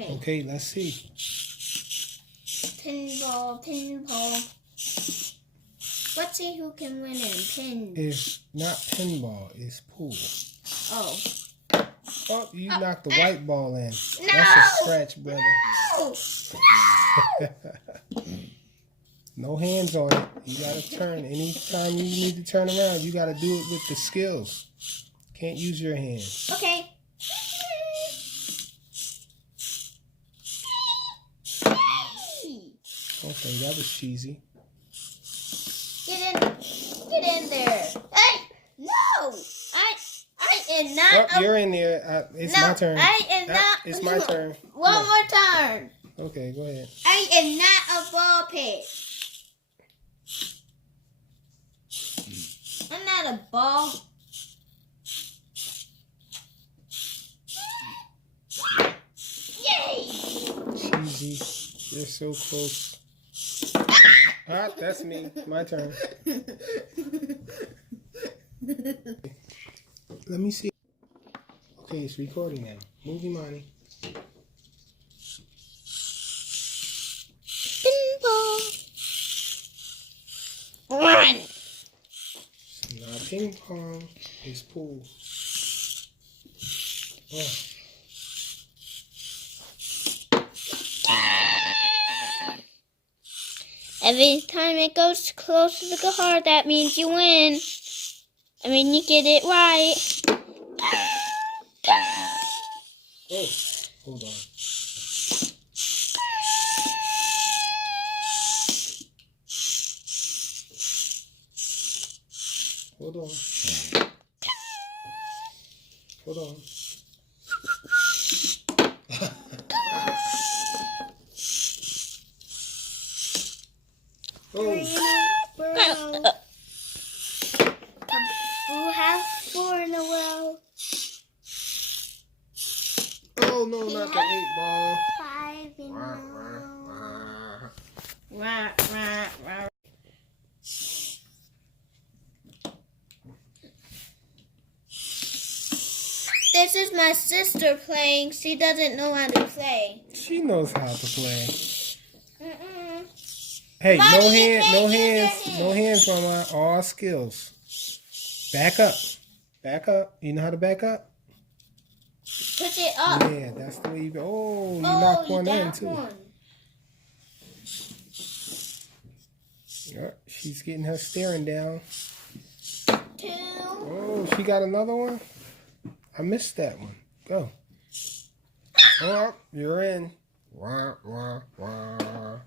Okay. Okay, let's see. Pinball, pinball. Let's see who can win in pin. It's not pinball, it's pool. Oh. Oh, you knocked the white ball in. No! That's a scratch, brother. No! No! No hands on it. You gotta turn. Anytime you need to turn around, you gotta do it with the skills. Can't use your hands. Okay. Okay, that was cheesy. Get in there. Hey, no! I am not. Oh, you're in there. It's my turn. I am not. It's my turn. One more turn. Okay, go ahead. I am not a ball pit. I'm not a ball. Yay! Cheesy. You're so close. That's me. My turn. Let me see. Okay, it's recording now. Movie money. Pinball. Run. Now ping pong is pool. Oh. Every time it goes close to the heart, that means you win. I mean, you get it right. Oh, hold on. Hold on. Hold on. Oh. Who has 4 in a row? Oh no, not the 8 ball. 5 in a row. This is my sister playing. She doesn't know how to play. She knows how to play. Mm-mm. Hey, Mommy, no hands, Mama. All skills. Back up. Back up. You know how to back up? Push it up. Yeah, that's the way you go. Oh, you knocked one in, too. One. Yep, she's getting her staring down. 2. Oh, she got another one? I missed that one. Go. Oh, you're in. Wah, wah, wah.